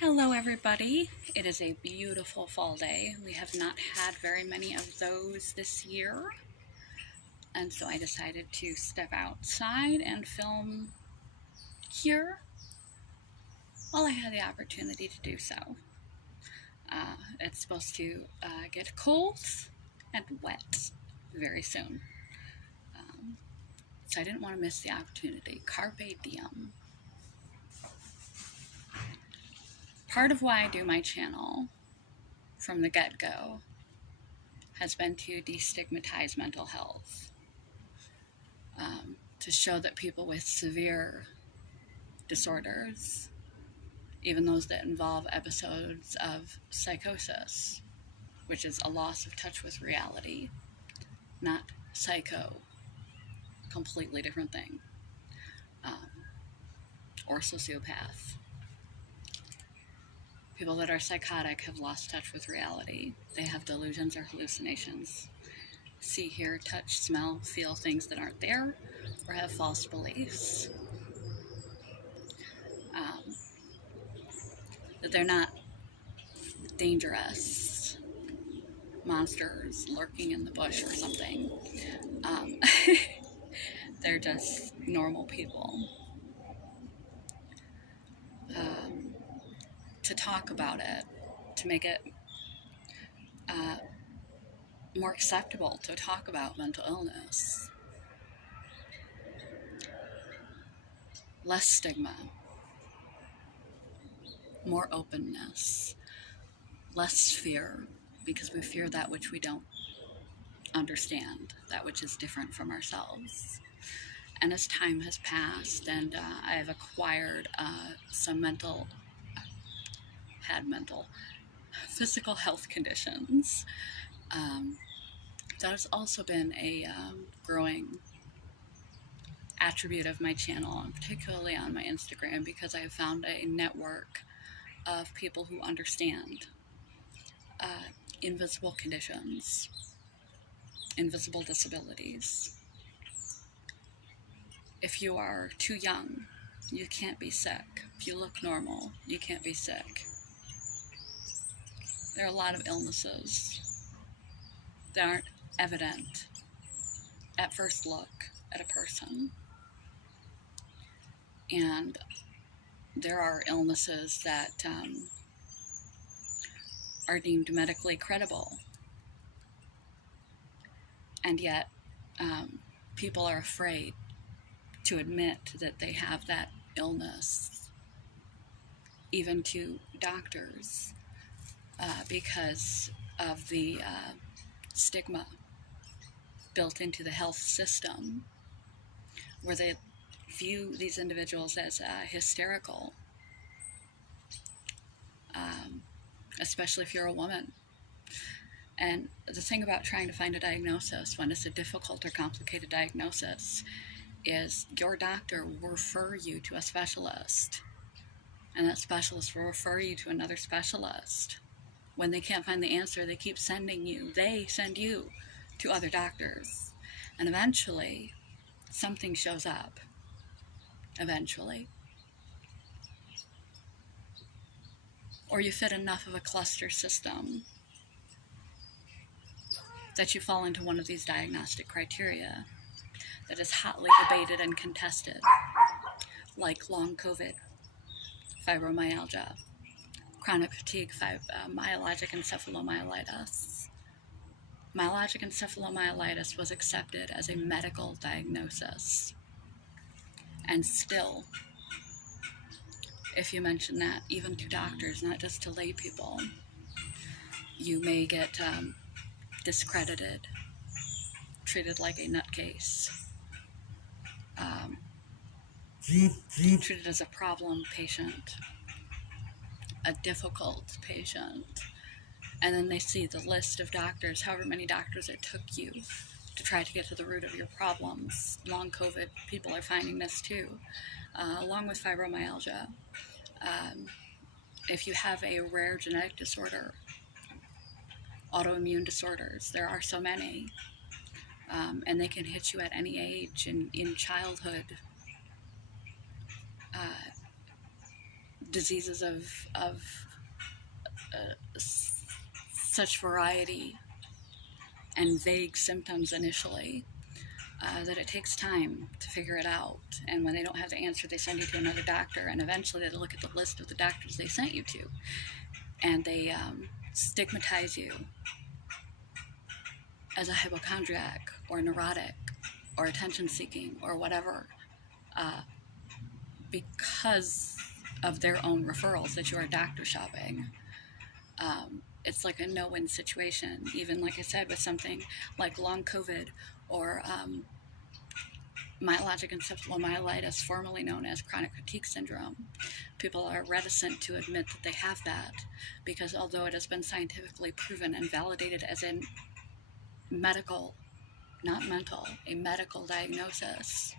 Hello everybody, it is a beautiful fall day. We have not had very many of those this year, and so I decided to step outside and film here while I had the opportunity to do so. It's supposed to get cold and wet very soon, so I didn't want to miss the opportunity. Carpe diem. Part of why I do my channel from the get-go has been to destigmatize mental health. To show that people with severe disorders, even those that involve episodes of psychosis, which is a loss of touch with reality, not psycho, completely different thing, or sociopath. People that are psychotic have lost touch with reality. They have delusions or hallucinations. See, hear, touch, smell, feel things that aren't there, or have false beliefs. That they're not dangerous monsters lurking in the bush or something. They're just normal people. To talk about it, to make it more acceptable to talk about mental illness. Less stigma, more openness, less fear, because we fear that which we don't understand, that which is different from ourselves. And as time has passed and I've acquired some physical health conditions, that has also been a growing attribute of my channel, and particularly on my Instagram, because I have found a network of people who understand invisible conditions, invisible disabilities. If you are too young, you can't be sick. If you look normal, you can't be sick. There are a lot of illnesses that aren't evident at first look at a person. And there are illnesses that are deemed medically credible. And yet, people are afraid to admit that they have that illness, even to doctors, because of the stigma built into the health system, where they view these individuals as hysterical, especially if you're a woman. And the thing about trying to find a diagnosis when it's a difficult or complicated diagnosis is your doctor will refer you to a specialist, and that specialist will refer you to another specialist. When they can't find the answer, they send you to other doctors, and eventually something shows up. Or you fit enough of a cluster system that you fall into one of these diagnostic criteria that is hotly debated and contested, like long COVID, fibromyalgia, chronic fatigue, myalgic encephalomyelitis. Myalgic encephalomyelitis was accepted as a medical diagnosis. And still, if you mention that, even to doctors, not just to lay people, you may get discredited, treated like a nutcase, treated as a problem patient, a difficult patient. And then they see the list of doctors, however many doctors it took you to try to get to the root of your problems. Long COVID, people are finding this too, along with fibromyalgia. If you have a rare genetic disorder, autoimmune disorders, there are so many, and they can hit you at any age. In childhood, diseases of such variety and vague symptoms initially, that it takes time to figure it out. And when they don't have the answer, they send you to another doctor, and eventually they look at the list of the doctors they sent you to, and they stigmatize you as a hypochondriac or neurotic or attention-seeking or whatever, because of their own referrals that you are doctor shopping. It's like a no-win situation, even like I said, with something like long COVID or myalgic encephalomyelitis, formerly known as chronic fatigue syndrome. People are reticent to admit that they have that because although it has been scientifically proven and validated as a medical, not mental, a medical diagnosis,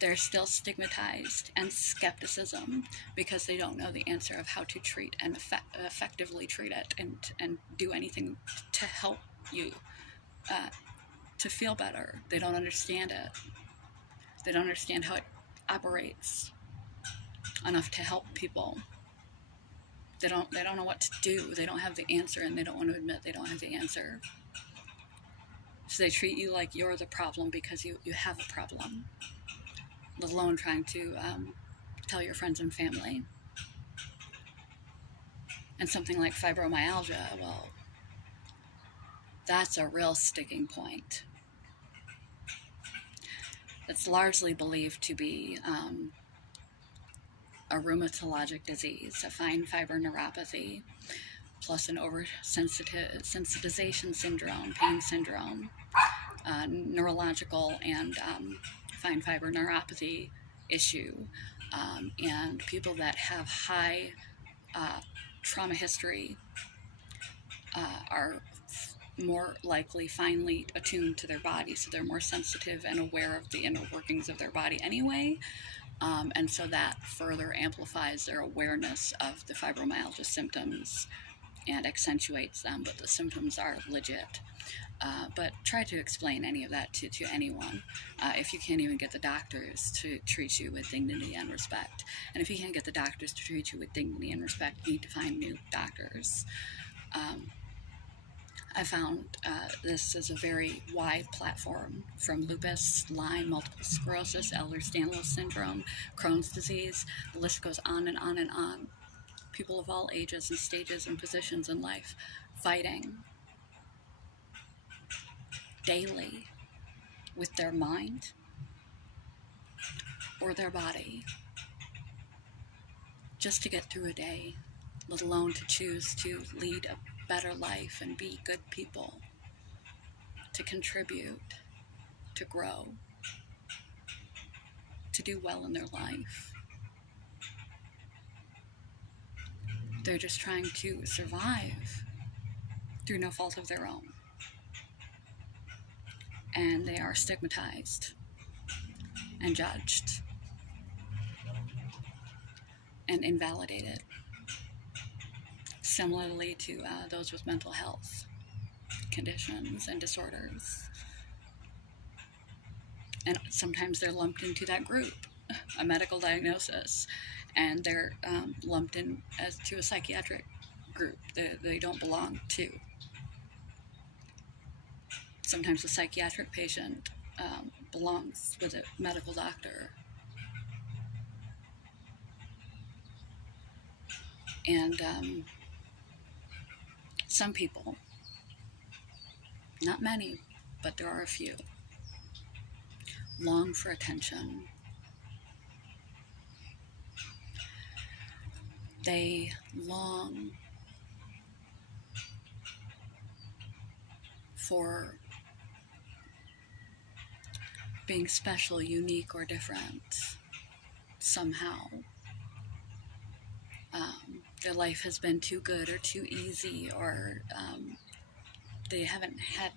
they're still stigmatized and skepticism because they don't know the answer of how to treat and effectively treat it and do anything to help you to feel better. They don't understand it. They don't understand how it operates enough to help people. They don't know what to do. They don't have the answer, and they don't want to admit they don't have the answer. So they treat you like you're the problem because you have a problem, let alone trying to tell your friends and family. And something like fibromyalgia, well, that's a real sticking point. It's largely believed to be a rheumatologic disease, a fine fiber neuropathy, plus an oversensitization syndrome, pain syndrome, neurological and fine fiber neuropathy issue, and people that have high trauma history are more likely finely attuned to their body, so they're more sensitive and aware of the inner workings of their body anyway, and so that further amplifies their awareness of the fibromyalgia symptoms and accentuates them, but the symptoms are legit. But try to explain any of that to anyone if you can't even get the doctors to treat you with dignity and respect. And if you can't get the doctors to treat you with dignity and respect, you need to find new doctors. I found this is a very wide platform, from lupus, Lyme, multiple sclerosis, Ehlers-Danlos syndrome, Crohn's disease. The list goes on and on and on. People of all ages and stages and positions in life fighting daily with their mind or their body just to get through a day, let alone to choose to lead a better life and be good people, to contribute, to grow, to do well in their life. They're just trying to survive through no fault of their own. And they are stigmatized and judged and invalidated, similarly to those with mental health conditions and disorders. And sometimes they're lumped into that group, a medical diagnosis, and they're lumped in as to a psychiatric group that they don't belong to. Sometimes a psychiatric patient belongs with a medical doctor. And some people, not many, but there are a few, long for attention. They long for being special, unique, or different somehow. Their life has been too good or too easy, or they haven't had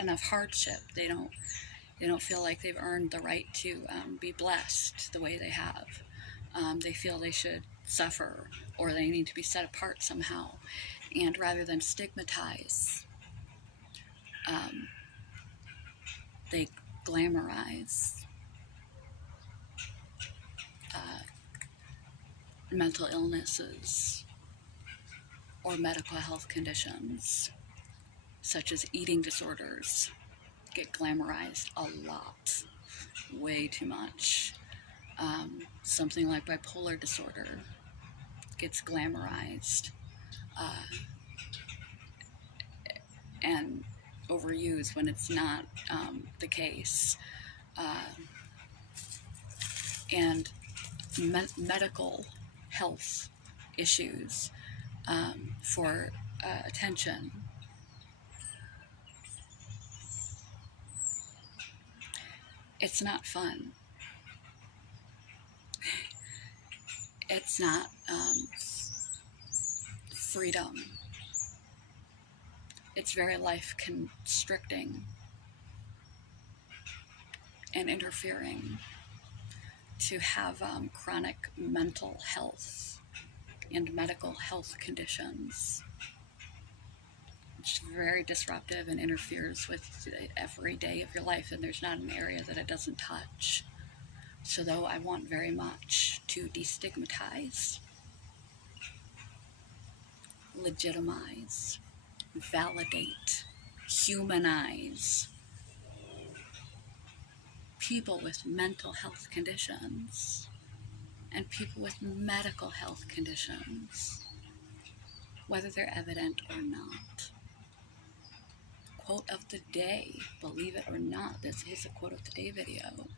enough hardship. They don't feel like they've earned the right to be blessed the way they have. They feel they should suffer, or they need to be set apart somehow. And rather than stigmatize, they glamorize, mental illnesses or medical health conditions, such as eating disorders, get glamorized a lot, way too much. Something like bipolar disorder gets glamorized and overused when it's not the case. And medical health issues for attention. It's not fun. It's not freedom. It's very life constricting and interfering to have chronic mental health and medical health conditions. It's very disruptive and interferes with every day of your life, and there's not an area that it doesn't touch. So though I want very much to destigmatize, legitimize, validate, humanize people with mental health conditions and people with medical health conditions, whether they're evident or not. Quote of the day, believe it or not, this is a quote of the day video.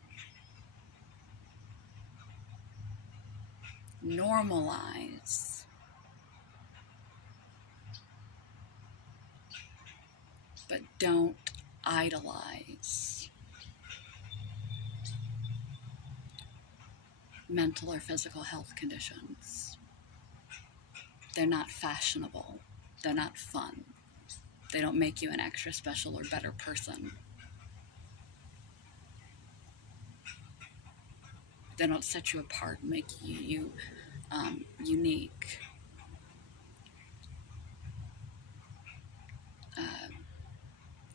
Normalize, but don't idolize mental or physical health conditions. They're not fashionable. They're not fun. They don't make you an extra special or better person. They don't set you apart and make you unique.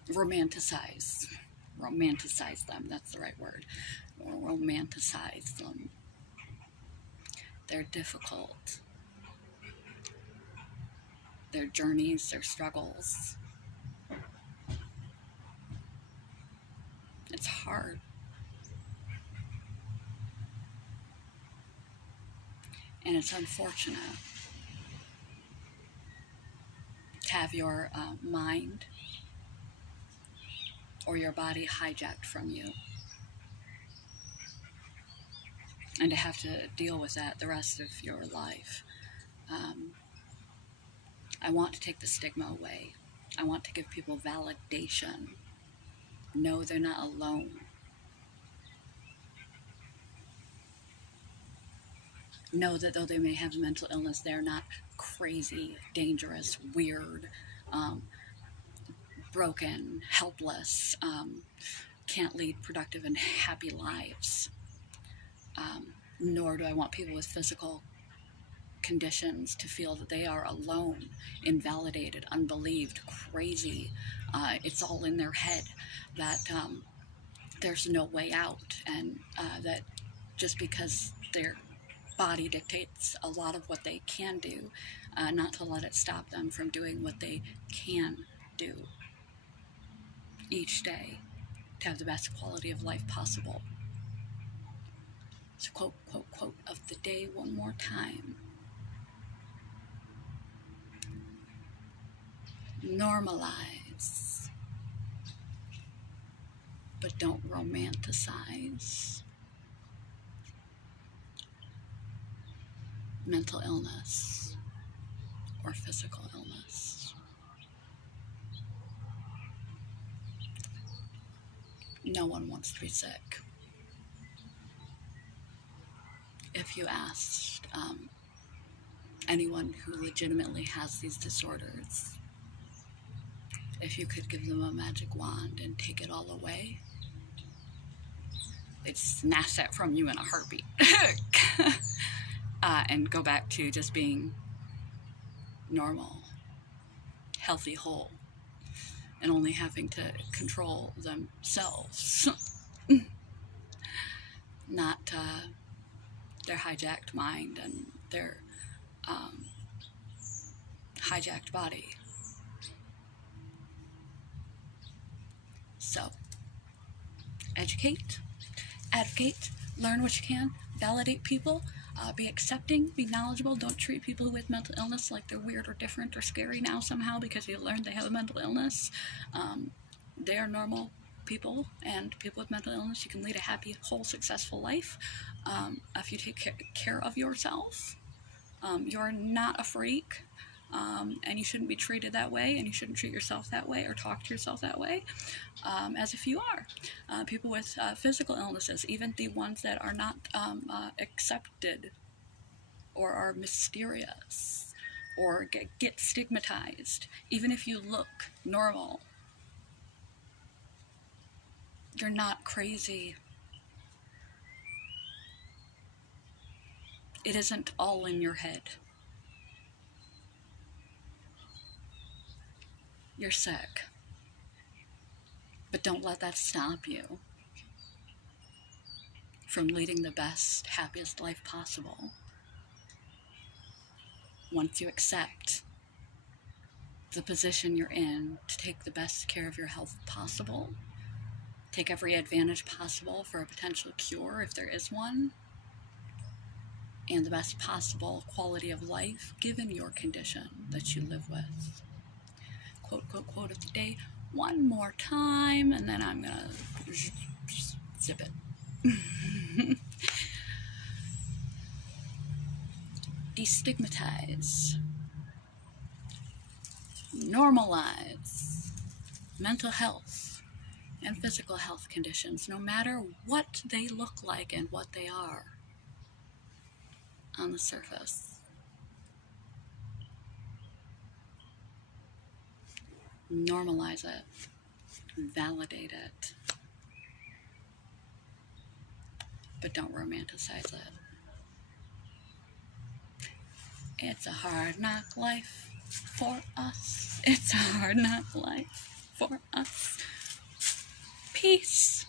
Romanticize them, that's the right word. Romanticize them. They're difficult. Their journeys, their struggles. It's hard. And it's unfortunate to have your mind or your body hijacked from you, and to have to deal with that the rest of your life. I want to take the stigma away. I want to give people validation. No, they're not alone. Know that though they may have mental illness, they're not crazy, dangerous, weird, broken, helpless, can't lead productive and happy lives. Nor do I want people with physical conditions to feel that they are alone, invalidated, unbelieved, crazy. It's all in their head, that there's no way out, and that just because their body dictates a lot of what they can do, not to let it stop them from doing what they can do each day to have the best quality of life possible. So quote of the day one more time. Normalize, but don't romanticize mental illness or physical illness. No one wants to be sick. If you asked anyone who legitimately has these disorders, if you could give them a magic wand and take it all away, they'd snatch that from you in a heartbeat and go back to just being normal, healthy, whole, and only having to control themselves, not their hijacked mind and their hijacked body. So, educate, advocate, learn what you can, validate people, be accepting, be knowledgeable. Don't treat people with mental illness like they're weird or different or scary now somehow because you learned they have a mental illness. They are normal people, and people with mental illness, you can lead a happy, whole, successful life if you take care of yourself. You're not a freak, and you shouldn't be treated that way, and you shouldn't treat yourself that way or talk to yourself that way, as if you are. People with physical illnesses, even the ones that are not accepted or are mysterious or get stigmatized, even if you look normal, you're not crazy. It isn't all in your head. You're sick. But don't let that stop you from leading the best, happiest life possible. Once you accept the position you're in to take the best care of your health possible, take every advantage possible for a potential cure if there is one, and the best possible quality of life given your condition that you live with. Quote, quote, quote of the day one more time, and then I'm gonna zip it. Destigmatize. Normalize mental health and physical health conditions, no matter what they look like and what they are on the surface. Normalize it, validate it, but don't romanticize it. It's a hard knock life for us. It's a hard knock life for us. Peace.